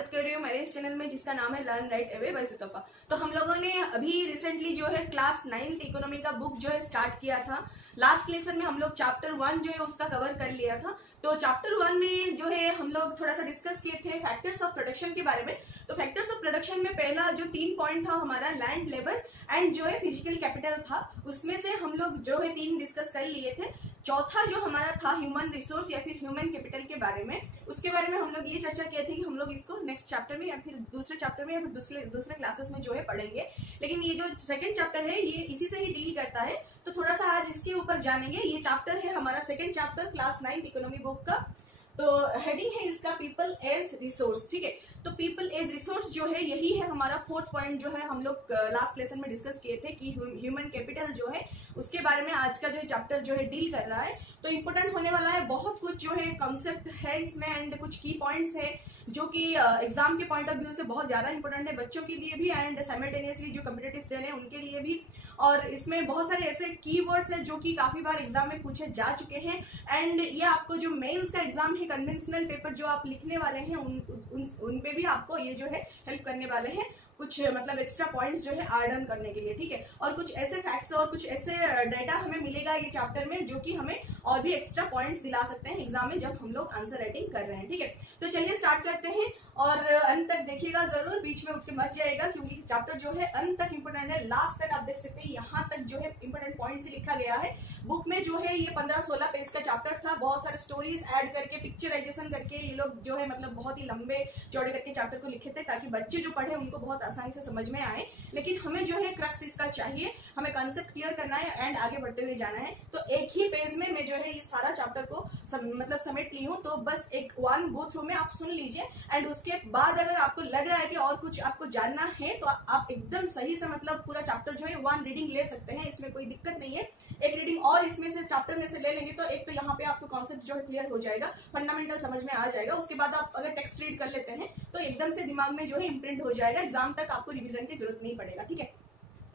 स्वागत कर रही हूँ मेरे इस चैनल में जिसका नाम है लर्न राइट अवे बाय सुतप्पा। तो हम लोगों ने अभी रिसेंटली जो है क्लास 9th इकोनॉमी का बुक जो है स्टार्ट किया था। लास्ट लेसन में हम लोग चैप्टर 1 जो है उसका कवर कर लिया था। तो चैप्टर 1 में जो है हम लोग थोड़ा सा डिस्कस किए थे फैक्टर्स ऑफ प्रोडक्शन के बारे में। तो फैक्टर्स ऑफ प्रोडक्शन में पहला जो 3 पॉइंट था हमारा लैंड, लेबर एंड जो है फिजिकल कैपिटल था, उसमें से हम लोग जो है 3 डिस्कस कर लिए थे। चौथा जो हमारा था ह्यूमन रिसोर्स या फिर ह्यूमन कैपिटल के बारे में, उसके बारे में हम लोग ये चर्चा किए थे कि हम लोग इसको नेक्स्ट चैप्टर में या फिर दूसरे चैप्टर में या फिर दूसरे क्लासेस में जो है पढ़ेंगे। लेकिन ये जो सेकंड चैप्टर है ये इसी से ही डील करता है, तो थोड़ा सा आज इसके ऊपर जानेंगे। ये चैप्टर है हमारा second chapter class 9 economy book का। तो हेडिंग है इसका पीपल एज रिसोर्स। ठीक है, तो पीपल एज रिसोर्स जो है यही है हमारा 4th पॉइंट जो है हम लोग लास्ट लेसन में डिस्कस किए थे कि ह्यूमन कैपिटल जो है उसके बारे में आज का जो चैप्टर जो है डील कर रहा है। तो इंपोर्टेंट होने वाला है, बहुत कुछ जो है कॉन्सेप्ट है इसमें एंड कुछ की पॉइंट्स है जो कि एग्जाम के पॉइंट ऑफ व्यू से बहुत ज्यादा इंपॉर्टेंट है, बच्चों के लिए भी एंड साइमल्टेनियसली जो कॉम्पिटिटिव्स दे रहे हैं उनके लिए भी। और इसमें बहुत सारे ऐसे कीवर्ड्स हैं जो कि काफी बार एग्जाम में पूछे जा चुके हैं एंड ये आपको जो मेंस का एग्जाम है, कन्वेंशनल पेपर जो आप लिखने वाले हैं उन पे भी आपको ये जो है हेल्प करने वाले हैं, कुछ मतलब एक्स्ट्रा पॉइंट्स जो है ऐड ऑन करने के लिए। ठीक है, और कुछ ऐसे फैक्ट्स और कुछ ऐसे डाटा हमें मिलेगा ये चैप्टर में जो कि हमें और भी एक्स्ट्रा पॉइंट्स दिला सकते हैं एग्जाम में जब हम लोग आंसर राइटिंग कर रहे हैं। ठीक है, तो चलिए स्टार्ट करते हैं और अंत तक देखिएगा जरूर, बीच में उठ के मत जाएगा क्योंकि चैप्टर जो है अंत तक इंपोर्टेंट है। लास्ट तक आप देख सकते हैं, यहाँ तक जो है इंपोर्टेंट पॉइंट्स ही लिखा गया है। बुक में जो है ये 15-16 पेज का चैप्टर था, बहुत सारे स्टोरीज ऐड करके पिक्चराइजेशन करके ये लोग जो है मतलब बहुत ही लंबे चौड़े करके चैप्टर को लिखे थे ताकि बच्चे जो पढ़े उनको बहुत आसानी से समझ में आए। लेकिन हमें जो है क्रक्स इसका चाहिए, हमें कंसेप्ट क्लियर करना है एंड आगे बढ़ते हुए जाना है। तो एक ही पेज में मैं जो है ये सारा चैप्टर को मतलब समेट ली हूँ, तो बस एक 1 गो थ्रू में आप सुन लीजिए एंड उसके बाद अगर आपको लग रहा है कि और कुछ आपको जानना है तो आप एकदम सही से मतलब पूरा चैप्टर जो है 1 रीडिंग ले सकते हैं, इसमें कोई दिक्कत नहीं है। एक रीडिंग और इसमें से चैप्टर में से ले लेंगे तो एक तो यहाँ पे आपको कॉन्सेप्ट जो है क्लियर हो जाएगा, फंडामेंटल समझ में आ जाएगा। उसके बाद आप अगर टेक्स्ट रीड कर लेते हैं तो एकदम से दिमाग में जो है इम्प्रिंट हो जाएगा, एग्जाम तक आपको रिवीजन की जरूरत नहीं पड़ेगा। ठीक है,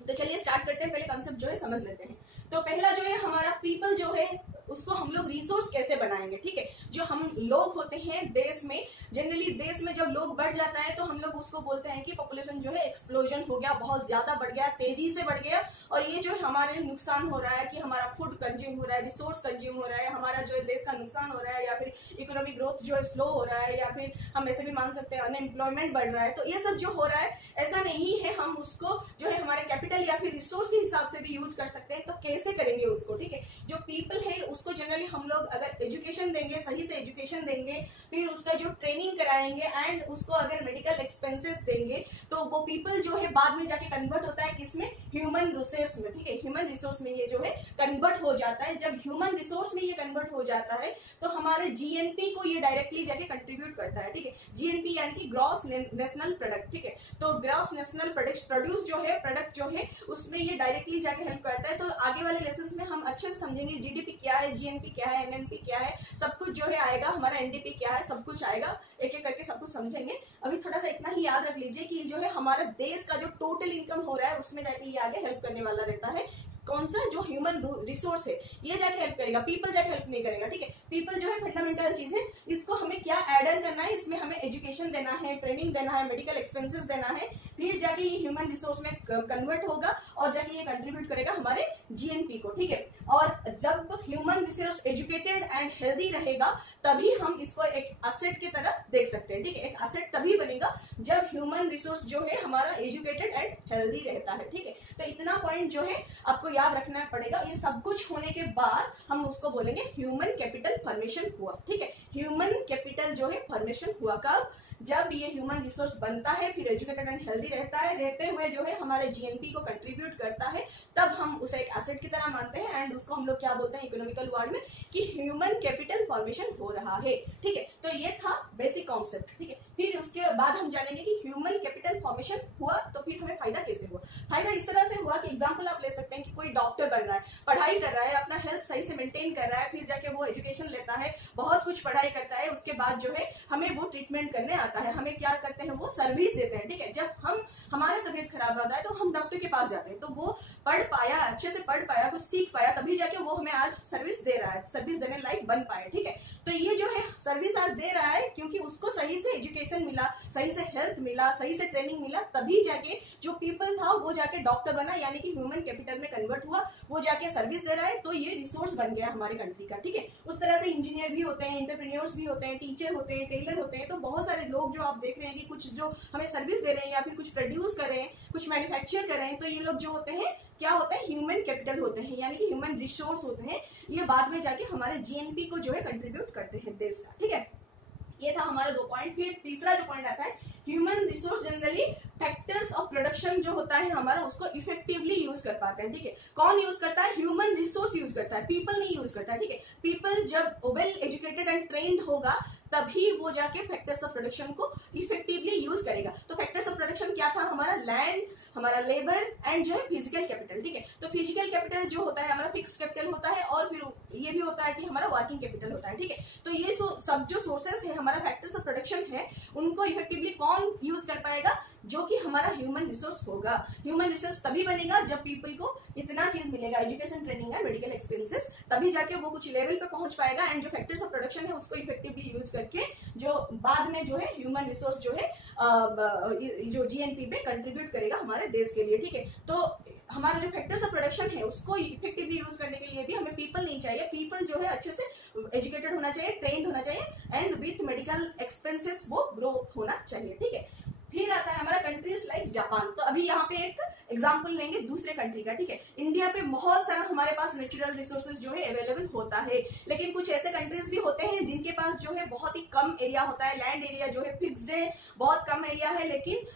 तो चलिए स्टार्ट करते हैं, पहले कॉन्सेप्ट जो है समझ लेते हैं। तो पहला जो है हमारा पीपल जो है उसको हम लोग रिसोर्स कैसे बनाएंगे। ठीक है, जो हम लोग होते हैं देश में, जनरली देश में जब लोग बढ़ जाता है तो हम लोग उसको बोलते हैं कि पॉपुलेशन जो है एक्सप्लोजन हो गया, बहुत ज्यादा बढ़ गया, तेजी से बढ़ गया और ये जो हमारे नुकसान हो रहा है कि हमारा फूड कंज्यूम हो रहा है, रिसोर्स कंज्यूम हो रहा है, हमारा जो है देश का नुकसान हो रहा है या फिर इकोनॉमिक ग्रोथ जो है स्लो हो रहा है या फिर हम ऐसे भी मान सकते हैं अनएम्प्लॉयमेंट बढ़ रहा है। तो ये सब जो हो रहा है ऐसा नहीं है, हम उसको जो है हमारे कैपिटल या फिर रिसोर्स के हिसाब से भी यूज कर सकते हैं। तो कैसे करेंगे उसको। ठीक है, जो पीपल है उसको जनरली हम लोग अगर एजुकेशन देंगे, सही से एजुकेशन देंगे, फिर उसका जो ट्रेनिंग कराएंगे एंड उसको अगर मेडिकल एक्सपेंसेस देंगे तो वो पीपल जो है बाद में जाके कन्वर्ट होता है किसमें, ह्यूमन रिसोर्स में। ठीक है, ह्यूमन रिसोर्स में ये जो है कन्वर्ट हो जाता है। जब ह्यूमन रिसोर्स में ये कन्वर्ट हो जाता है तो हमारे जीएनपी को ये डायरेक्टली जाके कंट्रीब्यूट करता है। ठीक है, जीएनपी यानी कि ग्रॉस नेशनल प्रोडक्ट। ठीक है, तो ग्रॉस नेशनल प्रोड्यूस जो है, प्रोडक्ट जो है उसमें ये डायरेक्टली जाके हेल्प करता है। तो आगे वाले लेसन में हम अच्छे से समझेंगे जीडीपी क्या है, जीएनपी क्या है, एनएनपी क्या है, सब कुछ जो है आएगा, हमारा एनडीपी क्या है, सब कुछ आएगा, एक एक करके सब कुछ समझेंगे। अभी थोड़ा सा इतना ही याद रख लीजिए कि जो है हमारा देश का जो टोटल इनकम हो रहा है उसमें जाके ये आगे हेल्प करने वाला रहता है। कौन सा, जो ह्यूमन रिसोर्स है ये जाके हेल्प करेगा, पीपल जाके हेल्प नहीं करेगा। ठीक है, पीपल जो है फंडामेंटल चीज है, इसको हमें क्या ऐड ऑन करना है, इसमें हमें एजुकेशन देना है, ट्रेनिंग देना है, मेडिकल एक्सपेंसेस देना है, फिर जाके ये ह्यूमन रिसोर्स में कन्वर्ट होगा और जाके ये कंट्रीब्यूट करेगा हमारे जीएनपी को। ठीक है, और जब human resource educated and healthy रहेगा तभी हम इसको एक एसेट की तरह देख सकते हैं। ठीक है, एक एसेट तभी बनेगा जब ह्यूमन रिसोर्स जो है हमारा एजुकेटेड एंड हेल्दी रहता है। ठीक है, तो इतना पॉइंट जो है आपको याद रखना पड़ेगा। ये सब कुछ होने के बाद हम उसको बोलेंगे ह्यूमन कैपिटल फॉर्मेशन हुआ। ठीक है, ह्यूमन कैपिटल जो है फॉर्मेशन हुआ कब, जब ये ह्यूमन रिसोर्स बनता है, फिर एजुकेटेड एंड हेल्दी रहता है, रहते हुए जो है हमारे जीएनपी को कंट्रीब्यूट करता है, तब हम उसे एक एसेट की तरह मानते हैं एंड उसको हम लोग क्या बोलते हैं इकोनॉमिकल वर्ड में कि ह्यूमन कैपिटल फॉर्मेशन हो रहा है। ठीक है, तो ये था बेसिक कॉन्सेप्ट। ठीक है, फिर उसके बाद हम जानेंगे कि ह्यूमन कैपिटल फॉर्मेशन हुआ तो फिर हमें फायदा कैसे हुआ। फायदा इस तरह से हुआ कि एग्जाम्पल आप ले सकते हैं कि कोई डॉक्टर बन रहा है, पढ़ाई कर रहा है, अपना हेल्थ सही से मेंटेन कर रहा है, फिर जाके वो एजुकेशन लेता है, बहुत कुछ पढ़ाई करता है, उसके बाद जो है हमें वो ट्रीटमेंट करने आता है, हमें क्या करते हैं वो सर्विस देते हैं। ठीक है, जब हमारा तबीयत खराब रहता है तो हम डॉक्टर के पास जाते हैं, तो वो पढ़ पाया, अच्छे से पढ़ पाया, कुछ सीख पाया, तभी जाके वो हमें आज सर्विस दे रहा है, सर्विस देने लायक बन पाए। ठीक है, तो ये जो है सर्विस आज दे रहा है क्योंकि उसको सही से एजुकेशन मिला, सही से हेल्थ मिला, सही से ट्रेनिंग मिला, तभी जाके जो पीपल था वो जाके डॉक्टर बना, यानी कि ह्यूमन कैपिटल में कन्वर्ट हुआ, वो जाके सर्विस दे रहा है, तो ये रिसोर्स बन गया हमारे कंट्री का। ठीक है, उस तरह से इंजीनियर भी होते हैं, एंटरप्रेन्योर्स भी होते हैं, टीचर होते हैं, टेलर होते हैं, तो बहुत सारे लोग जो आप देख रहे हैं कि कुछ जो हमें सर्विस दे रहे हैं या फिर कुछ प्रोड्यूस कर रहे हैं, कुछ मैन्युफैक्चर कर रहे हैं, तो ये लोग जो होते हैं क्या होता है, ह्यूमन कैपिटल होते हैं, यानी कि ह्यूमन रिसोर्स होते हैं। ये बाद में जाके हमारे जीएनपी को जो है कंट्रीब्यूट करते हैं देश का। ठीक है, ये था हमारा 2 पॉइंट। फिर तीसरा जो पॉइंट आता है, human resource generally factors of production जो होता है हमारा, उसको इफेक्टिवली यूज कर पाते हैं। ठीक है, कौन यूज करता है, ह्यूमन रिसोर्स यूज करता है, पीपल नहीं यूज करता है। ठीक है, पीपल जब वेल एजुकेटेड एंड ट्रेन्ड होगा तभी वो जाके फैक्टर्स ऑफ प्रोडक्शन को इफेक्टिवली यूज करेगा। तो फैक्टर्स ऑफ प्रोडक्शन क्या था, हमारा लैंड, हमारा लेबर एंड जो है फिजिकल कैपिटल। ठीक है, तो फिजिकल कैपिटल जो होता है हमारा फिक्स कैपिटल होता है, और फिर ये भी होता है कि हमारा वर्किंग कैपिटल होता है। ठीक है, तो ये सब जो सोर्सेस है हमारा फैक्टर्स ऑफ प्रोडक्शन है, उनको इफेक्टिवली कौन यूज कर पाएगा, जो कि हमारा ह्यूमन रिसोर्स होगा। ह्यूमन रिसोर्स तभी बनेगा जब पीपल को इतना चीज मिलेगा, एजुकेशन, ट्रेनिंग है, मेडिकल एक्सपेंसेस, तभी जाके वो कुछ लेवल पे पहुंच पाएगा, एंड जो फैक्टर्स ऑफ प्रोडक्शन है उसको इफेक्टिवली यूज करके जो बाद में जो है ह्यूमन रिसोर्स जो है जो जीएनपी पे कंट्रीब्यूट करेगा हमारे देश के लिए। ठीक है, तो हमारा जो फैक्टर्स ऑफ प्रोडक्शन है उसको इफेक्टिवली यूज करने के लिए भी हमें पीपल नहीं चाहिए, पीपल जो है अच्छे से एजुकेटेड होना चाहिए, ट्रेन्ड होना चाहिए, एंड विथ मेडिकल एक्सपेंसेस वो ग्रो होना चाहिए। ठीक है, फिर आता है हमारा कंट्रीज लाइक जापान। तो अभी यहाँ पे एक एग्जांपल लेंगे दूसरे कंट्री का। ठीक है, इंडिया पे बहुत सारा हमारे पास नेचुरल रिसोर्सेज जो है अवेलेबल होता है, लेकिन कुछ ऐसे कंट्रीज भी होते हैं जिनके पास जो है बहुत ही कम एरिया होता है, लैंड एरिया जो है फिक्स्ड है, बहुत कम एरिया है, लेकिन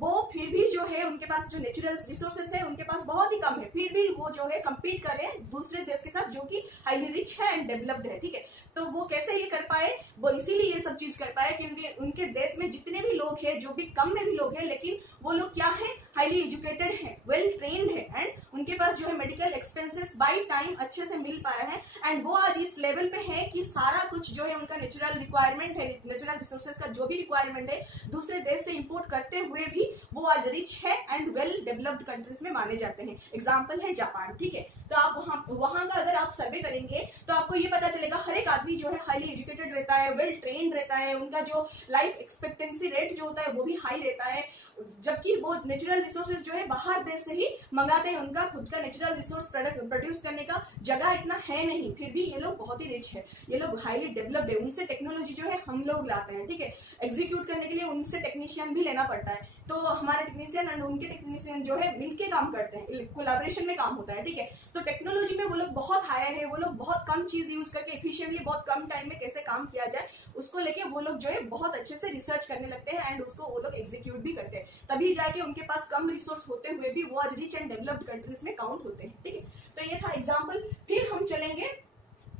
वो फिर भी जो है उनके पास जो नेचुरल रिसोर्सेस है उनके पास बहुत ही कम है, फिर भी वो जो है कम्पीट कर रहे हैं दूसरे देश के साथ जो कि हाईली रिच है एंड डेवलप्ड है। ठीक है, तो वो कैसे ये कर पाए, वो इसीलिए ये सब चीज कर पाए क्योंकि उनके देश में जितने भी लोग हैं, जो भी कम में भी लोग हैं, लेकिन वो लोग क्या है, हाईली एजुकेटेड है, वेल ट्रेन्ड है, एंड उनके पास जो है मेडिकल एक्सपेंसेस बाय टाइम अच्छे से मिल पाया है, एंड वो आज इस लेवल पे है कि सारा कुछ जो है उनका नेचुरल रिक्वायरमेंट है, नेचुरल रिसोर्सेज का जो भी रिक्वायरमेंट है दूसरे देश से इंपोर्ट करते हुए भी वो आज रिच है एंड वेल डेवलप्ड कंट्रीज में माने जाते हैं। एग्जाम्पल है जापान। ठीक है, तो आप वहां का अगर आप सर्वे करेंगे तो आपको ये पता चलेगा हर एक आदमी जो है हाईली एजुकेटेड रहता है, वेल ट्रेन्ड रहता है, उनका जो लाइफ एक्सपेक्टेंसी रेट जो होता है वो भी हाई रहता है, जबकि वो नेचुरल रिसोर्सेज जो है बाहर देश से ही मंगाते हैं, उनका खुद का नेचुरल रिसोर्स प्रोड्यूस करने का जगह इतना है नहीं, फिर भी ये लोग बहुत ही रिच है, ये लोग हाईली डेवलप्ड है, उनसे टेक्नोलॉजी जो है हम लोग लाते हैं। ठीक है, एग्जीक्यूट करने के लिए उनसे टेक्नीशियन भी लेना पड़ता है, तो हमारे टेक्नीशियन और उनके टेक्नीशियन जो है मिलके काम करते हैं, कोलैबोरेशन में काम होता है। ठीक है, तो टेक्नोलॉजी में वो लोग बहुत हायर है, वो लोग बहुत कम चीज यूज करके एफिशिएंटली बहुत कम टाइम में कैसे काम किया जाए उसको लेके वो लोग जो है बहुत अच्छे से रिसर्च करने लगते हैं, एंड उसको वो लोग एग्जीक्यूट भी करते हैं, तभी जाके उनके पास कम रिसोर्स होते हुए भी वो आज रिच एंड डेवलप्ड कंट्रीज में काउंट होते हैं। ठीक है, तो ये था एग्जाम्पल। फिर हम चलेंगे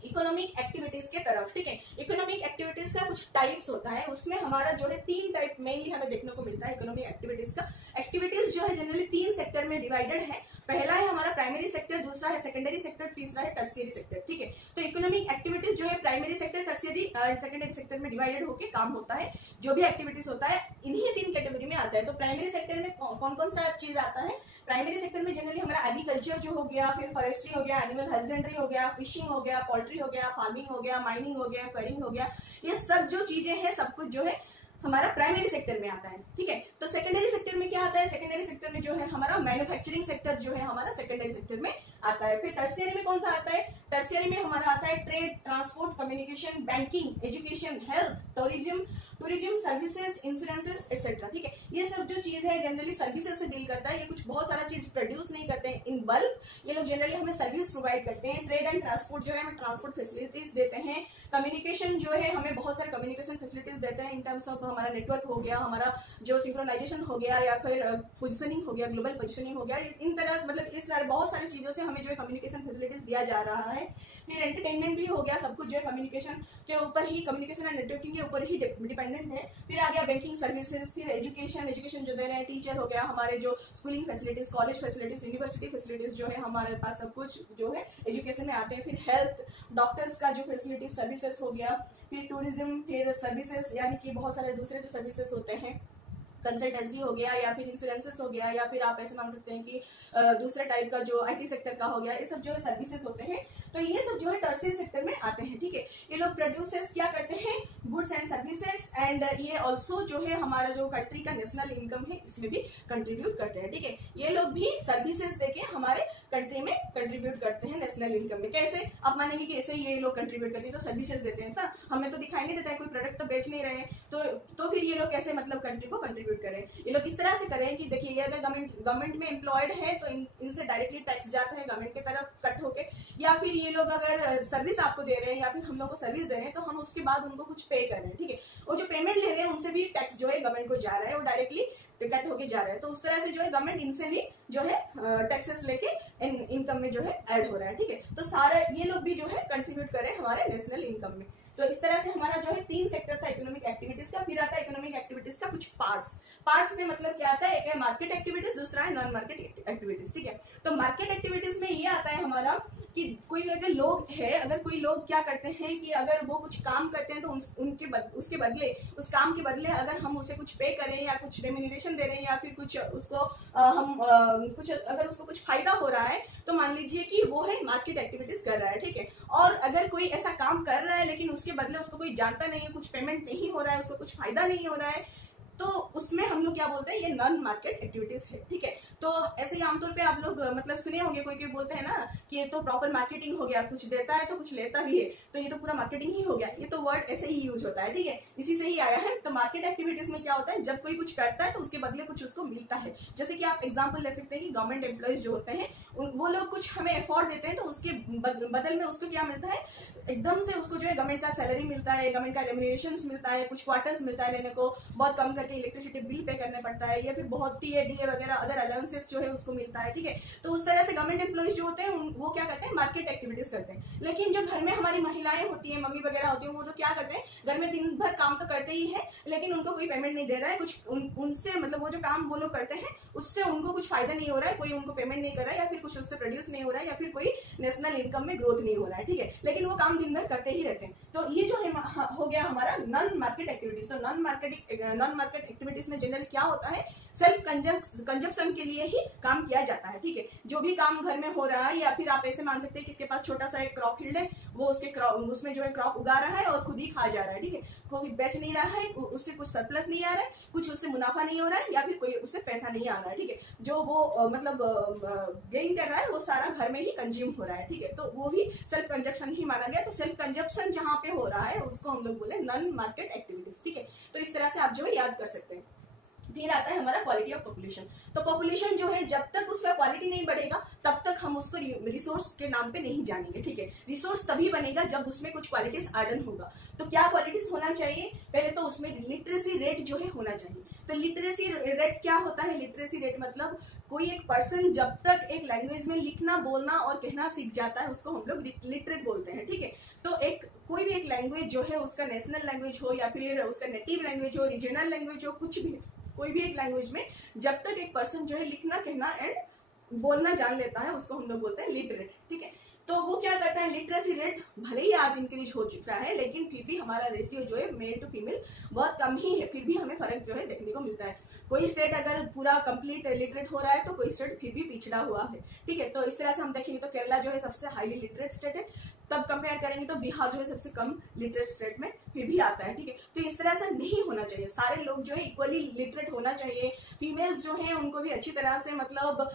इकोनॉमिक एक्टिविटीज के तरफ। ठीक है, इकोनॉमिक एक्टिविटीज का कुछ टाइप्स होता है, उसमें हमारा जो है 3 टाइप मेनली हमें देखने को मिलता है इकोनॉमिक एक्टिविटीज का। एक्टिविटीज जो है जनरली 3 सेक्टर में डिवाइडेड है, पहला है हमारा प्राइमरी सेक्टर, दूसरा है सेकेंडरी सेक्टर, तीसरा है टर्शियरी सेक्टर। ठीक है, तो इकोनॉमिक एक्टिविटीज जो है primary sector, tertiary and secondary sector में डिवाइडेड होकर काम होता है। जो भी एक्टिविटीज होता है इन्हीं 3 कैटेगरी में आता है। तो प्राइमरी सेक्टर में कौन कौन सा चीज आता है, प्राइमरी सेक्टर में जनरली हमारा एग्रीकल्चर जो हो गया, फिर फॉरेस्ट्री हो गया, एनिमल हस्बेंड्री हो गया, फिशिंग हो गया, पोल्ट्री हो गया, फार्मिंग हो गया, माइनिंग हो गया, क्वेरिंग हो गया, ये सब जो चीजें हैं सब कुछ जो है हमारा प्राइमरी सेक्टर में आता है। ठीक है, तो सेकेंडरी सेक्टर में क्या आता है, सेकेंडरी सेक्टर में जो है हमारा मैन्युफैक्चरिंग सेक्टर जो है हमारा सेकेंडरी सेक्टर में आता है। फिर टर्शियरी में कौन सा आता है, टर्शियरी में हमारा आता है trade, transport, communication, banking, education, health, tourism, services, insurances etcetera. ठीक है, ये सब जो चीज है जनरली सर्विसेज से डील करता है, ये कुछ बहुत सारा चीज प्रोड्यूस नहीं करते हैं इन बल्क, ये लोग जनरली हमें सर्विस प्रोवाइड करते हैं। ट्रेड एंड ट्रांसपोर्ट जो है हमें ट्रांसपोर्ट फैसिलिटीज देते हैं, कम्युनिकेशन जो है हमें बहुत सारे कम्युनिकेशन फैसिलिटीज देते हैं इन टर्म्स ऑफ हमारा नेटवर्क हो गया, हमारा जो सिंक्रोनाइजेशन हो गया, या फिर पोजिशनिंग हो गया, ग्लोबल पोजिशनिंग हो गया, इन तरह से मतलब इस सारे बहुत सारी चीजों से हमें जो है कम्युनिकेशन फैसिलिटीज दिया जा रहा है। फिर एंटरटेनमेंट भी हो गया, सब कुछ जो है कम्युनिकेशन के ऊपर ही, कम्युनिकेशन एंड नेटवर्किंग के ऊपर ही डिपेंडेंट है। फिर आ गया बैंकिंग सर्विसेज, फिर एजुकेशन जो दे रहे हैं, टीचर हो गया, हमारे जो schooling facilities, college facilities, university facilities जो है हमारे पास सब कुछ जो है एजुकेशन में आते हैं। फिर हेल्थ, डॉक्टर्स का जो फैसिलिटीज सर्विसेज हो गया, फिर टूरिज्म, फिर सर्विसेज यानी कि बहुत सारे दूसरे जो सर्विसेज होते हैं, कंसल्टेंसी हो गया या फिर इंश्योरेंसेस हो गया या फिर आप ऐसे मान सकते हैं कि दूसरे टाइप का जो आईटी सेक्टर का हो गया, ये सब जो है सर्विसेज होते हैं। तो ये सब जो है टर्शियरी सेक्टर में आते हैं, ठीक है। ये लोग प्रोड्यूसर्स क्या करते हैं, गुड्स एंड सर्विसेज, एंड ये ऑल्सो जो है हमारा जो कंट्री का नेशनल इनकम है इसमें भी कंट्रीब्यूट करते हैं, ठीक है। ये लोग भी सर्विसेज देके हमारे कंट्री में कंट्रीब्यूट करते हैं नेशनल इनकम में। कैसे, आप मानेंगे कि ऐसे ये लोग कंट्रीब्यूट करते हैं तो सर्विसेज देते हैं ना, हमें तो दिखाई नहीं देता है, कोई प्रोडक्ट तो बेच नहीं रहे हैं, तो फिर ये लोग कैसे मतलब कंट्री को कंट्रीब्यूट करें। ये लोग इस तरह से करें कि देखिए, ये अगर गवर्नमेंट में एम्प्लॉयड है तो इनसे डायरेक्टली टैक्स जाता है गवर्नमेंट की तरफ कट होके, या फिर ये लोग अगर सर्विस आपको दे रहे हैं या फिर हम लोग को सर्विस दे रहे हैं तो हम उसके बाद उनको कुछ पे कर रहे हैं, ठीक है। वो जो पेमेंट ले रहे हैं उनसे भी टैक्स जो है गवर्नमेंट को जा रहा है, वो डायरेक्टली कट होके जा रहा है। तो उस तरह से जो है गवर्नमेंट इनसे भी जो है टैक्सेस लेके इनकम में जो है ऐड हो रहा है, ठीक है। तो सारे ये लोग भी जो है कंट्रीब्यूट कर रहे हैं हमारे नेशनल इनकम में। तो इस तरह से हमारा जो है 3 सेक्टर था इकोनॉमिक एक्टिविटीज का। फिर आता है इकोनॉमिक एक्टिविटीज का कुछ पार्ट्स में मतलब क्या आता है, एक है मार्केट एक्टिविटीज, दूसरा है नॉन मार्केट एक्टिविटीज, ठीक है। तो मार्केट एक्टिविटीज में ये आता है हमारा कि कोई अगर लोग है, अगर कोई लोग क्या करते हैं कि अगर वो कुछ काम करते हैं तो उसके बदले, उस काम के बदले अगर हम उसे कुछ पे करें या कुछ रेम्यूनरेशन दे रहे हैं या फिर कुछ उसको हम कुछ अगर उसको कुछ फायदा हो रहा है तो मान लीजिए कि वो है मार्केट एक्टिविटीज कर रहा है, ठीक है। और अगर कोई ऐसा काम कर रहा है लेकिन उसके बदले उसको कोई जानता नहीं है, कुछ पेमेंट नहीं हो रहा है, उसको कुछ फायदा नहीं हो रहा है, तो उसमें हम लोग क्या बोलते हैं, ये नॉन मार्केट एक्टिविटीज है, ठीक है। तो ऐसे ही आमतौर पे आप लोग मतलब सुने होंगे, कोई बोलते हैं ना कि ये तो प्रॉपर मार्केटिंग हो गया, कुछ देता है तो कुछ लेता भी है, तो ये तो पूरा मार्केटिंग ही हो गया। ये तो वर्ड ऐसे ही यूज होता है, ठीक है, इसी से ही आया है। तो मार्केट एक्टिविटीज में क्या होता है, जब कोई कुछ करता है तो उसके बदले कुछ उसको मिलता है। जैसे कि आप एग्जाम्पल ले सकते हैं कि गवर्नमेंट एम्प्लॉयज जो होते हैं वो लोग कुछ हमें एफोर्ड देते हैं तो उसके बदल में उसको क्या मिलता है, एकदम से उसको जो है गवर्नमेंट का सैलरी मिलता है, गवर्नमेंट का रेम्यूनरेशन मिलता है, कुछ क्वार्टर्स मिलता है लेने को, बहुत कम करके इलेक्ट्रिसिटी बिल पे करने पड़ता है, या फिर बहुत टीए डीए वगैरह अदर अलाउंसेस जो है उसको मिलता है, ठीक है। तो उस तरह से गवर्नमेंट एम्प्लॉयज जो होते हैं वो क्या करते हैं, मार्केट एक्टिविटीज करते हैं। लेकिन जो घर में हमारी महिलाएं होती है, मम्मी वगैरह होती है, वो लोग क्या करते हैं, घर में दिन भर काम तो करते ही है लेकिन उनको कोई पेमेंट नहीं दे रहा है, कुछ उनसे मतलब वो जो काम वो लोग करते हैं उससे उनको कुछ फायदा नहीं हो रहा है, कोई उनको पेमेंट नहीं कर रहा है या फिर कुछ उससे प्रोड्यूस नहीं हो रहा है या फिर कोई नेशनल इनकम में ग्रोथ नहीं हो रहा है, ठीक है। लेकिन वो काम दिन भर करते ही रहते हैं। तो ये जो है हो गया हमारा नॉन मार्केट एक्टिविटीज। तो नॉन मार्केट एक्टिविटीज में जनरल क्या होता है, सेल्फ कंजप्शन के लिए ही काम किया जाता है, ठीक है। जो भी काम घर में हो रहा है, या फिर आप ऐसे मान सकते हैं कि इसके पास छोटा सा एक क्रॉप फील्ड है, वो उसमें जो है क्रॉप उगा रहा है और खुद ही खा जा रहा है, ठीक है। कोई बेच नहीं रहा है, उससे कुछ सरप्लस नहीं आ रहा है, कुछ उससे मुनाफा नहीं हो रहा है, या फिर कोई उससे पैसा नहीं आ रहा है, ठीक है। जो वो मतलब गेन कर रहा है वो सारा घर में ही कंज्यूम हो रहा है, ठीक है। तो वो भी सेल्फ कंजप्शन ही माना गया। तो सेल्फ कंजप्शन जहां पे हो रहा है उसको हम लोग बोले नॉन मार्केट एक्टिविटीज, ठीक है। तो इस तरह से आप जो है याद कर सकते हैं। फिर आता है हमारा क्वालिटी ऑफ पॉपुलेशन। तो पॉपुलेशन जो है जब तक उसका क्वालिटी नहीं बढ़ेगा तब तक हम उसको रिसोर्स के नाम पे नहीं जानेंगे, ठीक है। रिसोर्स तभी बनेगा जब उसमें कुछ क्वालिटीज एडन होगा। तो क्या क्वालिटीज होना चाहिए, पहले तो उसमें लिटरेसी रेट जो है होना चाहिए। तो लिटरेसी रेट क्या होता है, लिटरेसी रेट मतलब कोई एक पर्सन जब तक एक लैंग्वेज में लिखना बोलना और कहना सीख जाता है उसको हम लोग लिटरेट बोलते हैं, ठीक है। तो कोई भी एक लैंग्वेज जो है उसका नेशनल लैंग्वेज हो या फिर उसका नेटिव लैंग्वेज हो, रीजनल लैंग्वेज हो, कुछ भी कोई भी एक लैंग्वेज में जब तक एक पर्सन जो है लिखना कहना एंड बोलना जान लेता है उसको हम लोग बोलते हैं लिटरेट, ठीक है। तो वो क्या करता है, लिटरेसी रेट भले ही आज इंक्रीज हो चुका है लेकिन फिर भी हमारा रेशियो जो है मेल टू फीमेल बहुत कम ही है, फिर भी हमें फर्क जो है देखने को मिलता है। कोई स्टेट अगर पूरा कंप्लीट लिटरेट हो रहा है तो कोई स्टेट फिर भी पिछड़ा हुआ है, ठीक है। तो इस तरह से हम देखेंगे तो केरला जो है सबसे हाईली लिटरेट स्टेट है, तब कंपेयर करेंगे तो बिहार जो है सबसे कम लिटरेट स्टेट में फिर भी आता है, ठीक है। तो इस तरह से नहीं होना चाहिए, सारे लोग जो है इक्वली लिटरेट होना चाहिए। फीमेल्स जो है उनको भी अच्छी तरह से मतलब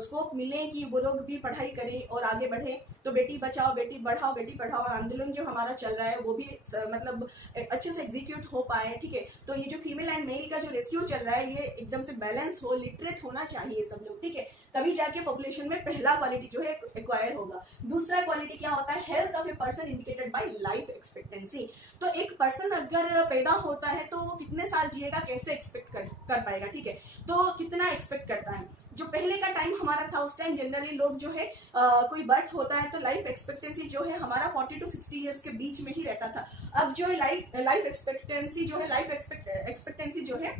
स्कोप मिले कि वो लोग भी पढ़ाई करें और आगे बढ़े। तो बेटी बचाओ बेटी पढ़ाओ आंदोलन जो हमारा चल रहा है वो भी मतलब अच्छे से एग्जीक्यूट हो पाए, ठीक है। तो ये जो फीमेल एंड मेल का जो रेशियो चल रहा है ये एकदम से बैलेंस हो, लिटरेट होना चाहिए सब लोग, ठीक है। तभी जाके पॉपुलेशन में पहला क्वालिटी जो है एक्वायर होगा। दूसरा क्वालिटी क्या होता है, health of a person indicated by life expectancy. तो एक पर्सन अगर पैदा होता है तो वो कितने साल जिएगा, कैसे एक्सपेक्ट कर पाएगा, ठीक है। तो कितना एक्सपेक्ट करता है। जो पहले का टाइम हमारा था उस टाइम जनरली लोग जो है कोई बर्थ होता है तो लाइफ एक्सपेक्टेंसी जो है हमारा 40 to 60 ईयर्स के बीच में ही रहता था। अब जो है लाइफ एक्सपेक्टेंसी जो है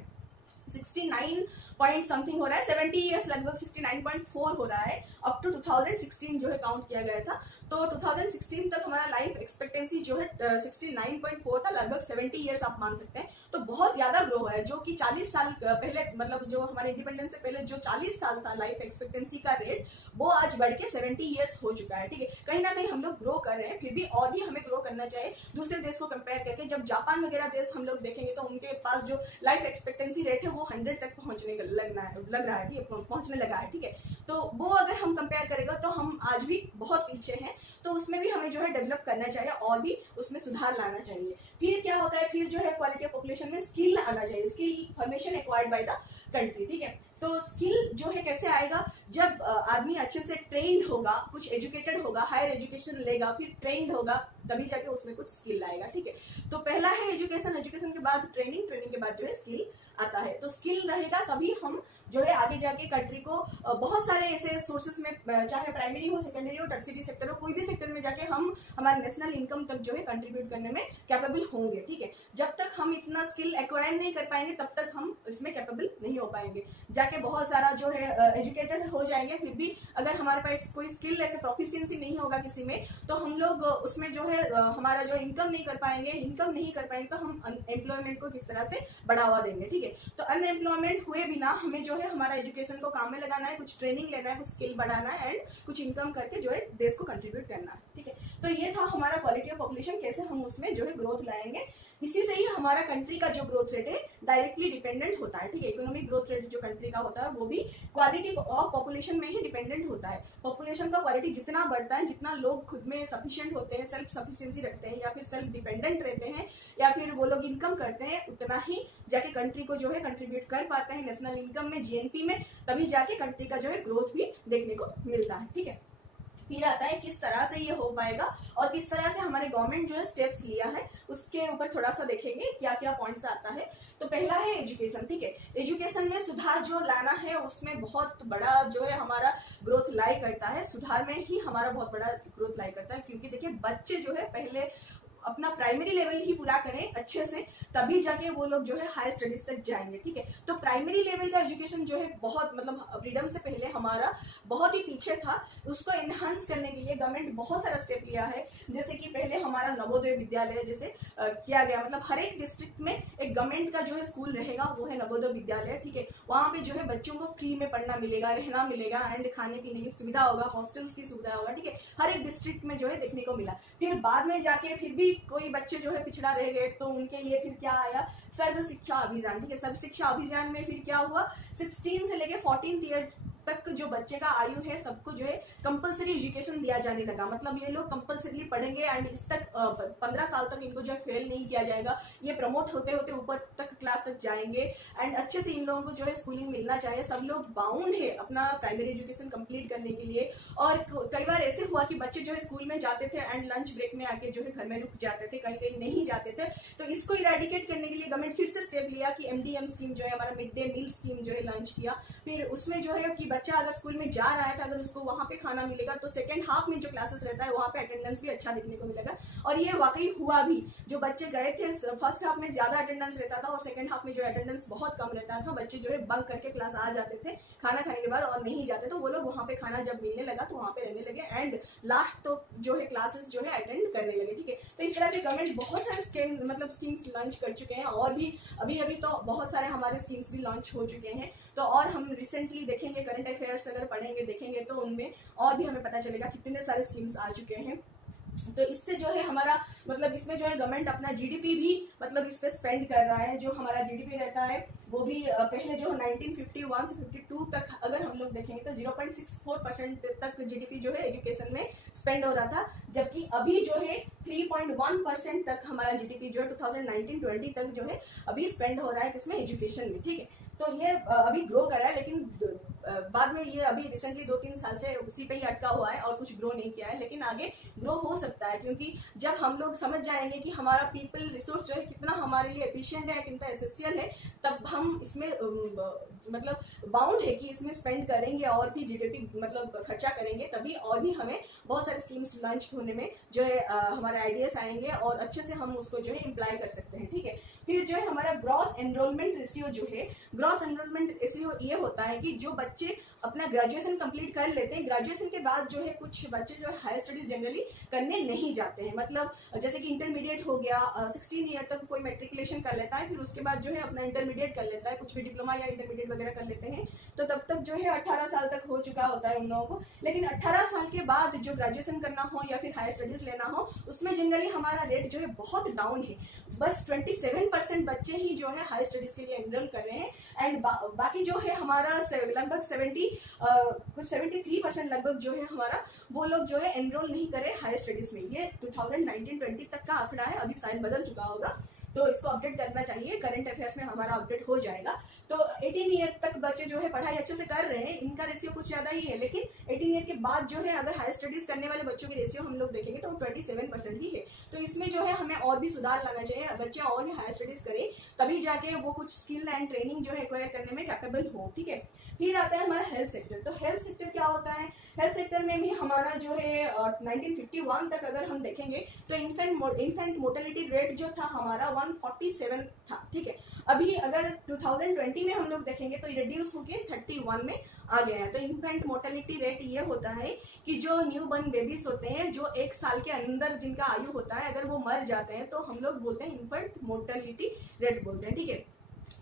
69 पॉइंट समथिंग हो रहा है, 70 ईयर्स लगभग 69.4 हो रहा है। अप टू 2016 जो है काउंट किया गया था, तो 2016 तक हमारा लाइफ एक्सपेक्टेंसी जो है 69.4 था, लगभग 70 ईयर्स आप मान सकते हैं। तो बहुत ज्यादा ग्रो है, जो कि 40 साल पहले, मतलब जो हमारे इंडिपेंडेंस से पहले जो 40 साल था लाइफ एक्सपेक्टेंसी का रेट, वो आज बढ़ के 70 ईयर्स हो चुका है। ठीक है, कहीं ना कहीं हम लोग ग्रो कर रहे हैं, फिर भी और भी हमें ग्रो करना चाहिए दूसरे देश को कंपेयर करके। जब जापान वगैरह देश हम लोग देखेंगे तो उनके पास जो लाइफ एक्सपेक्टेंसी रेट है वो 100 तक पहुंचने लग रहा है, ठीक है, पहुंचने लगा है। ठीक है, तो वो अगर हम कंपेयर करेंगे तो हम आज भी बहुत पीछे हैं, तो उसमें भी हमें जो है डेवलप करना चाहिए और भी उसमें सुधार लाना चाहिए। फिर क्या होता है, फिर जो है क्वालिटी ऑफ पॉपुलेशन में स्किल आना चाहिए, skill formation acquired by the country. ठीक है, तो स्किल जो है कैसे आएगा, जब आदमी अच्छे से ट्रेंड होगा, कुछ एजुकेटेड होगा, हायर एजुकेशन लेगा, फिर ट्रेंड होगा, तभी जाके उसमें कुछ स्किल आएगा। ठीक है, तो पहला है एजुकेशन, एजुकेशन के बाद ट्रेनिंग, ट्रेनिंग के बाद जो है स्किल आता है। तो स्किल रहेगा तभी हम जो है आगे जाके कंट्री को बहुत सारे ऐसे सोर्सेस में, चाहे प्राइमरी हो, सेकेंडरी हो, टर्शियरी सेक्टर हो, कोई भी सेक्टर में जाके हम हमारे नेशनल इनकम तक जो है कंट्रीब्यूट करने में कैपेबल होंगे। ठीक है, जब तक हम इतना स्किल एक्वायर नहीं कर पाएंगे तब तक हम इसमें कैपेबल नहीं हो पाएंगे। जाके बहुत सारा जो है एजुकेटेड हो जाएंगे, फिर भी अगर हमारे पास कोई स्किल ऐसे प्रोफिशिएंसी नहीं होगा किसी में, तो हम लोग उसमें जो है हमारा जो इनकम नहीं कर पाएंगे, तो हम अनएम्प्लॉयमेंट को किस तरह से बढ़ावा देंगे। ठीक है, तो अनएम्प्लॉयमेंट हुए बिना हमें जो है हमारा एजुकेशन को काम में लगाना है, कुछ ट्रेनिंग लेना है, कुछ स्किल बढ़ाना है एंड कुछ इनकम करके जो है देश को कंट्रीब्यूट करना है। ठीक है, तो ये था हमारा क्वालिटी ऑफ पॉपुलेशन, कैसे हम उसमें जो है ग्रोथ लाएंगे। इसी से ही हमारा कंट्री का जो ग्रोथ रेट है डायरेक्टली डिपेंडेंट होता है। ठीक है, इकोनॉमिक ग्रोथ रेट जो कंट्री का होता है वो भी क्वालिटी ऑफ पॉपुलेशन में ही डिपेंडेंट होता है। पॉपुलेशन का क्वालिटी जितना बढ़ता है, जितना लोग खुद में सफिशिएंट होते हैं, सेल्फ सफिशिएंसी रखते हैं, या फिर सेल्फ डिपेंडेंट रहते हैं, या फिर वो लोग इनकम करते हैं, उतना ही जाके कंट्री को जो है कंट्रीब्यूट कर पाते हैं नेशनल इनकम में, जीएनपी में, तभी जाके कंट्री का जो है ग्रोथ भी देखने को मिलता है। ठीक है, फिर आता है किस तरह से ये हो पाएगा और किस तरह से हमारे गवर्नमेंट जो है स्टेप्स लिया है, उसके ऊपर थोड़ा सा देखेंगे क्या क्या पॉइंट्स आता है। तो पहला है एजुकेशन। ठीक है, एजुकेशन में सुधार जो लाना है उसमें बहुत बड़ा जो है हमारा ग्रोथ लाई करता है, सुधार में ही हमारा बहुत बड़ा ग्रोथ लाई करता है। क्योंकि देखिए बच्चे जो है पहले अपना प्राइमरी लेवल ही पूरा करें अच्छे से, तभी जाके वो लोग जो है हायर स्टडीज तक जाएंगे। ठीक है, तो प्राइमरी लेवल का एजुकेशन जो है बहुत, मतलब फ्रीडम से पहले हमारा बहुत ही पीछे था, उसको एनहांस करने के लिए गवर्नमेंट बहुत सारा स्टेप लिया है। जैसे कि पहले हमारा नवोदय विद्यालय जैसे किया गया, मतलब हर एक डिस्ट्रिक्ट में एक गवर्नमेंट का जो है स्कूल रहेगा, वो है नवोदय विद्यालय। ठीक है, वहाँ पे जो है बच्चों को फ्री में पढ़ना मिलेगा, रहना मिलेगा एंड खाने पीने की सुविधा होगा, हॉस्टल्स की सुविधा होगा। ठीक है, हर एक डिस्ट्रिक्ट में जो है देखने को मिला। फिर बाद में जाके फिर भी कोई बच्चे जो है पिछड़ा रह गए, तो उनके लिए फिर क्या आया, सर्व शिक्षा अभियान। ठीक है, सर्व शिक्षा अभियान में फिर क्या हुआ, 16 से लेके 14 ईयर तक जो बच्चे का आयु है सबको जो है कंपलसरी एजुकेशन दिया जाने लगा। मतलब ये लोग कंपलसरी पढ़ेंगे एंड इस तक 15 साल तक इनको जो है फेल नहीं किया जाएगा, ये प्रमोट होते होते ऊपर तक क्लास तक जाएंगे एंड अच्छे से इन लोगों को जो है स्कूलिंग मिलना चाहिए। सब लोग बाउंड है अपना प्राइमरी एजुकेशन कंप्लीट करने के लिए। और कई बार ऐसे हुआ कि बच्चे जो है स्कूल में जाते थे एंड लंच ब्रेक में आके जो है घर में रुक जाते थे, कहीं कहीं नहीं जाते थे। तो इसको इरेडिकेट करने के लिए गवर्नमेंट फिर से स्टेप लिया कि MDM स्कीम जो है हमारा मिड डे मील स्कीम जो है लॉन्च किया। फिर उसमें जो है कि बच्चा अगर स्कूल में जा रहा है तो अगर उसको वहां पे खाना मिलेगा तो सेकंड हाफ में जो क्लासेस रहता है वहां पे अटेंडेंस भी अच्छा देखने को मिलेगा। और ये वाकई हुआ भी, जो बच्चे गए थे फर्स्ट हाफ में ज्यादा अटेंडेंस रहता था और सेकंड हाफ में जो अटेंडेंस बहुत कम रहता था। बच्चे जो है बंक करके क्लास आ जाते थे खाना खाने के बाद और नहीं जाते, तो वो लोग वहां पे खाना जब मिलने लगा तो वहां पे रहने लगे एंड लास्ट तो जो है क्लासेस जो है अटेंड करने लगे। ठीक है, तो इस तरह से गवर्नमेंट बहुत सारे स्कीम्स लॉन्च कर चुके हैं और भी अभी तो बहुत सारे हमारे स्कीम्स भी लॉन्च हो चुके हैं। तो और हम रिसेंटली देखेंगे, करंट अफेयर्स अगर पढ़ेंगे देखेंगे तो उनमें और भी हमें पता चलेगा कितने सारे स्कीम्स आ चुके हैं। तो इससे जो है हमारा मतलब इसमें जो है गवर्नमेंट अपना जीडीपी भी मतलब इस पे स्पेंड कर रहा है। जो हमारा जीडीपी रहता है वो भी पहले जो 1951 से 52 तक अगर हम लोग देखेंगे तो 0.64% तक जीडीपी जो है एजुकेशन में स्पेंड हो रहा था, जबकि अभी जो है 3.1% तक हमारा जीडीपी जो है 2019-20 तक जो है अभी स्पेंड हो रहा है किसमें, एजुकेशन में। ठीक है, तो ये अभी ग्रो कर रहा है, लेकिन बाद में ये अभी रिसेंटली 2-3 साल से उसी पे ही अटका हुआ है और कुछ ग्रो नहीं किया है, लेकिन आगे ग्रो हो सकता है। क्योंकि जब हम लोग समझ जाएंगे कि हमारा पीपल रिसोर्स जो है कितना हमारे लिए एफिशिएंट है, कितना एसेंशियल है, तब हम इसमें मतलब बाउंड है कि इसमें स्पेंड करेंगे और भी जीडीपी मतलब खर्चा करेंगे, तभी और भी हमें बहुत सारे स्कीम्स लॉन्च होने में जो है हमारे आइडियाज आएंगे और अच्छे से हम उसको जो है इम्प्लाई कर सकते हैं। ठीक है, फिर जो है हमारा ग्रॉस एनरोलमेंट रेशियो जो है, ग्रॉस एनरोलमेंट रेशियो ये होता है कि जो बच्चे अपना ग्रेजुएशन कंप्लीट कर लेते हैं, ग्रेजुएशन के बाद जो है कुछ बच्चे जो है हायर स्टडीज जनरली करने नहीं जाते हैं, मतलब जैसे कि इंटरमीडिएट हो गया, 16 ईयर तक कोई मेट्रिकुलेशन कर लेता है, फिर उसके बाद जो है अपना इंटरमीडिएट कर लेता है, कुछ भी डिप्लोमा या इंटरमीडिएट वगैरह कर लेते हैं, तो तब तक जो है 18 साल तक हो चुका होता है उन लोगों को। लेकिन 18 साल के बाद जो ग्रेजुएशन करना हो या फिर हायर स्टडीज लेना हो, उसमें जनरली हमारा रेट जो है बहुत डाउन है, बस 27% बच्चे ही जो है हायर स्टडीज के लिए एनरोल कर रहे हैं, एंड बाकी जो है हमारा लगभग 73% लगभग जो है हमारा वो लोग जो है एनरोल नहीं करे हायर स्टडीज में। ये 2019-20 तक का आंकड़ा है, अभी शायद बदल चुका होगा, तो इसको अपडेट करना चाहिए, करंट अफेयर्स में हमारा अपडेट हो जाएगा। तो 18 ईयर तक बच्चे जो है पढ़ाई अच्छे से कर रहे हैं, इनका रेशियो कुछ ज्यादा ही है, लेकिन 18 ईयर के बाद जो है अगर हायर स्टडीज करने वाले बच्चों की रेशियो हम लोग देखेंगे तो 27% ही है। तो इसमें जो है हमें और भी सुधार लाना चाहिए, बच्चे और भी हायर स्टडीज करें, तभी जाके वो कुछ स्किल एंड ट्रेनिंग जो है एक्वायर करने में कैपेबल हो। ठीक है, फिर आता है हमारा हेल्थ सेक्टर। तो हेल्थ सेक्टर क्या होता है, हेल्थ सेक्टर में भी हमारा जो है 1951 तक अगर हम देखेंगे तो इन्फेंट मोर्टेलिटी रेट जो था हमारा 147 था। ठीक है, अभी अगर 2020 में हम लोग देखेंगे तो रिड्यूस होके 31 में आ गया है। तो इन्फेंट मोर्टेलिटी रेट ये होता है कि जो न्यू बर्न बेबीज होते हैं, जो 1 साल के अंदर जिनका आयु होता है, अगर वो मर जाते हैं तो हम लोग बोलते हैं इन्फेंट मोर्टेलिटी रेट बोलते हैं। ठीक है,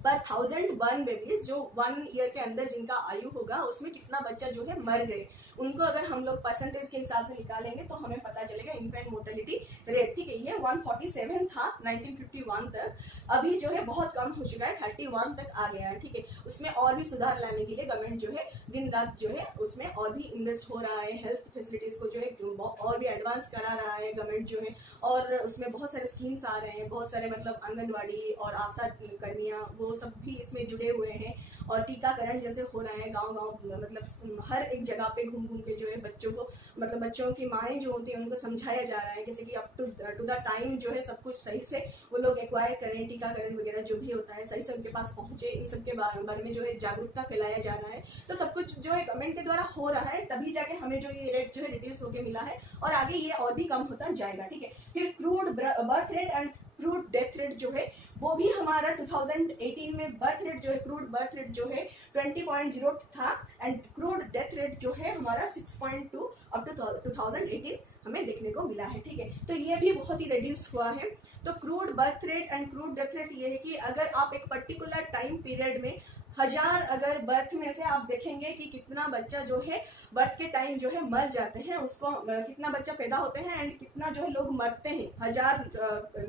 पर 1000 बर्न बेबीज जो 1 ईयर के अंदर जिनका आयु होगा, उसमें कितना बच्चा जो है मर गए, उनको अगर हम लोग परसेंटेज के हिसाब से निकालेंगे तो हमें पता चलेगा इन्फेंट मोर्टेलिटी रेट। ठीक है, ये 147 था 1951 तक, अभी जो है बहुत कम हो चुका है, 31 तक आ गया है। ठीक है, उसमें और भी सुधार लाने के लिए गवर्नमेंट जो है दिन रात जो है उसमें और भी इन्वेस्ट हो रहा है, हेल्थ फैसिलिटीज को जो है और भी एडवांस करा रहा है गवर्नमेंट जो है, और उसमें बहुत सारे स्कीम्स आ रहे हैं, बहुत सारे मतलब आंगनवाड़ी और आशा कर्मियां वो सब भी इसमें जुड़े हुए हैं, और टीकाकरण जैसे हो रहा है गांव-गांव, मतलब हर एक जगह पे घूम घूम के जो है बच्चों को, मतलब बच्चों की माएँ जो होती हैं उनको समझाया जा रहा है, जैसे कि अप टू द टाइम जो है सब कुछ सही से वो लोग एक्वायर करें, टीकाकरण वगैरह जो भी होता है सही से उनके पास पहुंचे, इन सब के बारे में जो है जागरूकता फैलाया जा रहा है। तो सब कुछ जो है गवर्नमेंट के द्वारा हो रहा है, तभी जाके हमें जो ये रेट जो है रिड्यूस होकर मिला है, और आगे ये और भी कम होता जाएगा। ठीक है, फिर crude birth rate and crude death rate जो है वो भी हमारा 2018 में बर्थ रेट जो है, क्रूड बर्थ रेट जो है 20.0 था, एंड क्रूड डेथ रेट जो है हमारा 6.2 अप टू 2018 हमें देखने को मिला है। ठीक है, तो ये भी बहुत ही रिड्यूस हुआ है। तो crude birth rate and crude death rate ये है कि अगर आप एक पर्टिकुलर टाइम पीरियड में 1000 अगर बर्थ में से आप देखेंगे कि कितना बच्चा जो है बर्थ के टाइम जो है मर जाते हैं, उसको कितना बच्चा पैदा होते हैं एंड कितना जो है लोग मरते हैं 1000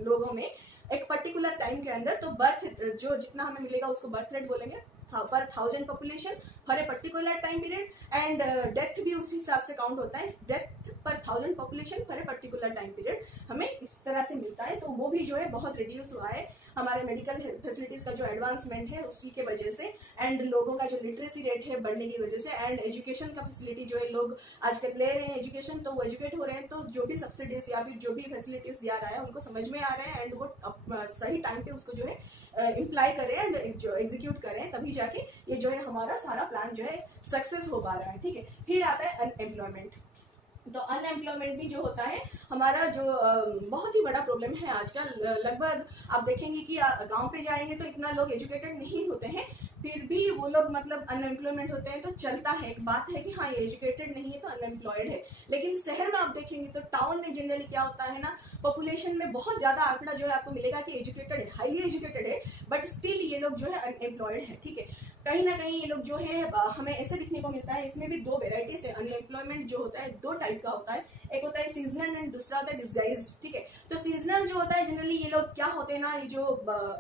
लोगों में एक पर्टिकुलर टाइम के अंदर, तो बर्थ जो जितना हमें मिलेगा उसको बर्थ रेट बोलेंगे पर 1000 population for a particular time period, and death भी उसी हिसाब से काउंट होता है, डेथ पर 1000 population for a particular time period हमें इस तरह से मिलता है। तो वो भी जो है बहुत रिड्यूस हुआ है हमारे मेडिकल फैसिलिटीज का जो एडवांसमेंट है उसी के वजह से, एंड लोगों का जो लिटरेसी रेट है बढ़ने की वजह से, एंड एजुकेशन का फैसिलिटी जो है लोग आजकल ले रहे हैं एजुकेशन, तो वो एजुकेट हो रहे हैं, तो जो भी सब्सिडीज या फिर जो भी फैसिलिटीज दिया रहा है उनको समझ में आ रहे हैं, एंड वो सही टाइम पे उसको जो है इम्प्लाई करें एंड जो एग्जीक्यूट करें, तभी जाके ये जो है हमारा सारा प्लान जो है सक्सेस हो पा रहा है। ठीक है, फिर आता है अनएम्प्लॉयमेंट। तो अनएम्प्लॉयमेंट भी जो होता है हमारा जो बहुत ही बड़ा प्रॉब्लम है आजकल। लगभग आप देखेंगे कि गांव पे जाएंगे तो इतना लोग एजुकेटेड नहीं होते हैं, फिर भी वो लोग मतलब अनएम्प्लॉयमेंट होते हैं, तो चलता है, एक बात है कि हाँ ये एजुकेटेड नहीं है तो अनएम्प्लॉयड है। लेकिन शहर में आप देखेंगे तो टाउन में जनरली क्या होता है ना, पॉपुलेशन में बहुत ज्यादा आंकड़ा जो है आपको मिलेगा कि एजुकेटेड है, हाईली एजुकेटेड है, बट स्टिल ये लोग जो है अनएम्प्लॉयड है। ठीक है, कहीं ना कहीं ये लोग जो है हमें ऐसे दिखने को मिलता है। इसमें भी दो वेराइटीज है, अनएम्प्लॉयमेंट जो होता है दो टाइप का होता है, एक होता है सीजनल एंड दूसरा होता है डिस्गाइज्ड। ठीक है, तो सीजनल जो होता है जनरली ये लोग क्या होते हैं ना, ये जो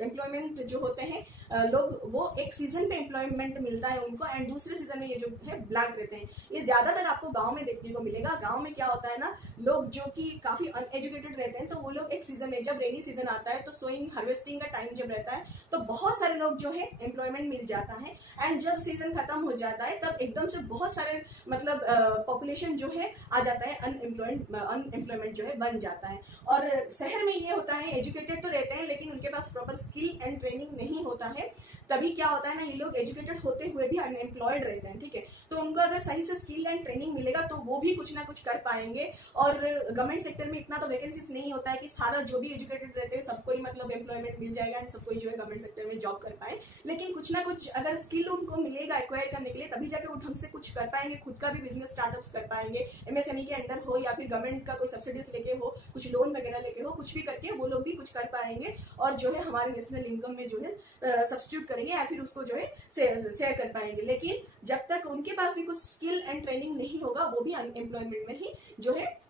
एम्प्लॉयमेंट जो होते हैं लोग, वो एक सीजन पे एम्प्लॉयमेंट मिलता है उनको, एंड दूसरे सीजन में ये जो है ब्लैंक रहते हैं। ये ज्यादातर आपको गाँव में देखने को मिलेगा। गाँव में क्या होता है ना, लोग जो कि काफी अनएजुकेटेड रहते हैं, तो वो लोग एक सीजन में, जब रेनी सीजन आता है तो सोइंग हार्वेस्टिंग का टाइम जब रहता है तो बहुत सारे लोग जो है एम्प्लॉयमेंट मिल जाता है, एंड जब सीजन खत्म हो जाता है तब एकदम से बहुत सारे मतलब पॉपुलेशन जो है आ जाता है, अनएम्प्लॉयमेंट जो है बन जाता है। और शहर में ये होता है एजुकेटेड तो रहते हैं लेकिन उनके पास प्रॉपर स्किल एंड ट्रेनिंग नहीं होता है, है, तभी क्या होता है ना, ये लोग एजुकेटेड होते हुए भी अनएम्प्लॉयड रहते हैं, ठीक है। तो उनको अगर सही से स्किल एंड ट्रेनिंग मिलेगा तो वो भी कुछ ना कुछ कर पाएंगे। और गवर्नमेंट सेक्टर में इतना तो वैकेंसीज नहीं होता है कि सारा जो भी एजुकेटेड रहते हैं सबको ही मतलब एम्प्लॉयमेंट मिल जाएगा एंड सबको जो है गवर्नमेंट सेक्टर में जॉब कर पाए। लेकिन कुछ ना कुछ अगर स्किल उनको मिलेगा एक्वायर करने के लिए, तभी जाके वो ढंग से कुछ कर पाएंगे, खुद का भी बिजनेस स्टार्टअप्स कर पाएंगे, एमएसएमई के अंडर हो या फिर गवर्नमेंट का कोई सब्सिडीज लेके हो, कुछ लोन वगैरह लेके हो, कुछ भी करके वो लोग भी कुछ कर पाएंगे और जो है हमारे नेशनल इनकम में जो है सब्स्टिट्यूट करेंगे या फिर उसको जो है शेयर कर पाएंगे। लेकिन जब तक उनके पास भी कुछ स्किल एंड ट्रेनिंग नहीं होगा, वो भी अनएम्प्लॉयमेंट में ही जो है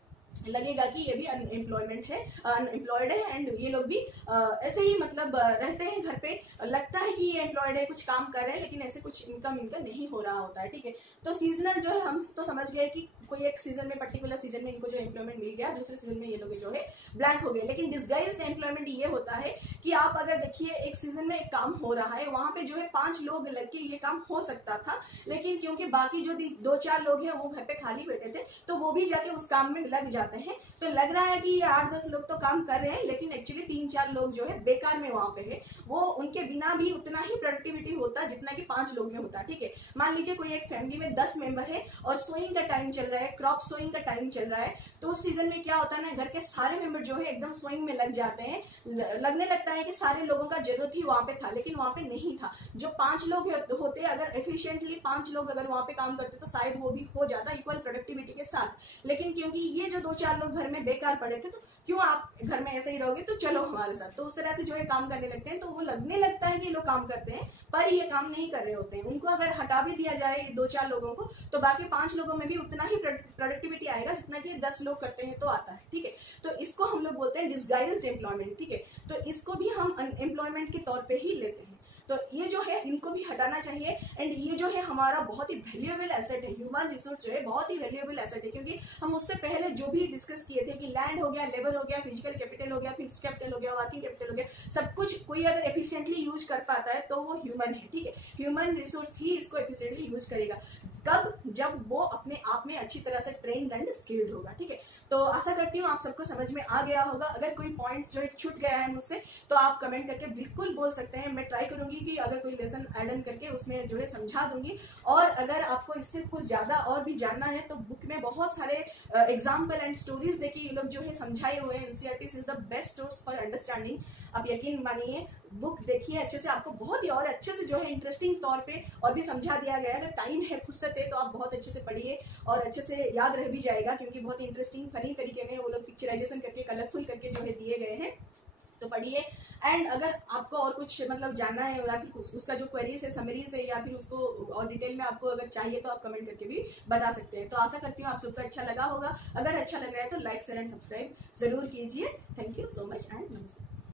लगेगा कि ये भी अनएम्प्लॉयमेंट है, अनएम्प्लॉयड है एंड ये लोग भी ऐसे ही मतलब रहते हैं घर पे, लगता है कि ये एम्प्लॉयड है, कुछ काम कर रहे हैं, लेकिन ऐसे कुछ इनकम इनका नहीं हो रहा होता है, ठीक है। तो सीजनल जो है हम तो समझ गए कि कोई एक सीजन में, पर्टिकुलर सीजन में इनको जो एम्प्लॉयमेंट मिल गया, दूसरे सीजन में ये लोग जो है ब्लैंक हो गए। लेकिन डिस्गाइज्ड एम्प्लॉयमेंट ये होता है कि आप अगर देखिए एक सीजन में एक काम हो रहा है, वहां पे जो है 5 लोग लग के ये काम हो सकता था, लेकिन क्योंकि बाकी जो 2-4 लोग हैं वो घर पे खाली बैठे थे, तो वो भी जाके उस काम में लग जाते हैं। तो लग रहा है कि ये 8-10 लोग तो काम कर रहे हैं, लेकिन एक्चुअली 3-4 लोग जो है बेकार में वहां पे है, वो उनके बिना भी उतना ही प्रोडक्टिविटी होता जितना कि 5 लोग में होता, ठीक है। मान लीजिए कोई एक फैमिली में 10 मेंबर है और सोइंग का टाइम चल रहा है, क्रॉप सोइंग का टाइम चल रहा है, तो उस सीजन में क्या होता है ना, घर के सारे मेंबर जो है एकदम सोइंग में लग जाते हैं। लगने लगता है कि सारे लोगों का जरूरत ही वहां पे था, लेकिन वहां पे नहीं था। जो 5 लोग होते, अगर एफिशिएंटली 5 लोग अगर वहां पे काम करते तो शायद वो भी हो जाता इक्वल प्रोडक्टिविटी के साथ। लेकिन क्योंकि ये जो 2-4 लोग घर में बेकार पड़े थे, तो क्यों आप घर में ऐसे ही रहोगे, तो चलो हमारे साथ, तो उस तरह से जो है काम करने लगते हैं। तो वो लगने लगता है कि लोग काम करते हैं, पर ये काम नहीं कर रहे होते हैं। उनको अगर हटा भी दिया जाए 2-4 लोगों को, तो बाकी 5 लोगों में भी उतना ही प्रोडक्टिविटी आएगा जितना कि 10 लोग करते हैं तो आता है, ठीक है। तो इसको हम लोग बोलते हैं डिस्गाइज्ड एम्प्लॉयमेंट, ठीक है। तो इसको भी हम अनएम्प्लॉयमेंट के तौर पे ही लेते हैं। तो ये जो है इनको भी हटाना चाहिए एंड ये जो है हमारा बहुत ही वैल्यूएबल एसेट है। ह्यूमन रिसोर्स जो है बहुत ही वैल्यूएबल एसेट है, क्योंकि हम उससे पहले जो भी डिस्कस किए थे कि लैंड हो गया, लेबर हो गया, फिजिकल कैपिटल हो गया, फिक्स्ड कैपिटल हो गया, वर्किंग कैपिटल हो गया, सब कुछ कोई अगर एफिशिएंटली यूज कर पाता है तो वो ह्यूमन है, ठीक है। ह्यूमन रिसोर्स ही इसको एफिशिएंटली यूज करेगा, कब, जब वो अपने आप में अच्छी तरह से ट्रेन्ड एंड स्किल्ड होगा, ठीक है। तो आशा करती हूँ आप सबको समझ में आ गया होगा। अगर कोई पॉइंट्स जो है छूट गया है मुझसे, तो आप कमेंट करके बिल्कुल बोल सकते हैं। मैं ट्राई करूंगी कि अगर कोई लेसन ऐड ऑन करके उसमें जो है समझा दूंगी। और अगर आपको इससे कुछ ज्यादा और भी जानना है तो बुक में बहुत सारे एग्जाम्पल एंड स्टोरीज देखिए, ये लोग जो है समझाए हुए हैं। NCERT is the best source for understanding. आप यकीन मानिए, बुक देखिए अच्छे से, आपको बहुत ही और अच्छे से जो है इंटरेस्टिंग तौर पे और भी समझा दिया गया है। अगर टाइम है, फुर्सत है, तो आप बहुत अच्छे से पढ़िए और अच्छे से याद रह भी जाएगा, क्योंकि बहुत इंटरेस्टिंग फनी तरीके में वो लोग पिक्चराइजेशन करके, कलरफुल करके जो है दिए गए हैं। तो पढ़िए। एंड अगर आपको और कुछ मतलब जानना है या फिर उसका जो क्वेरीज है, समरीज है, या फिर उसको और डिटेल में आपको अगर चाहिए तो आप कमेंट करके भी बता सकते हैं। तो आशा करती हूँ आप सबको अच्छा लगा होगा। अगर अच्छा लग रहा है तो लाइक, शेयर एंड सब्सक्राइब जरूर कीजिए। Thank you so much and नमस्ते।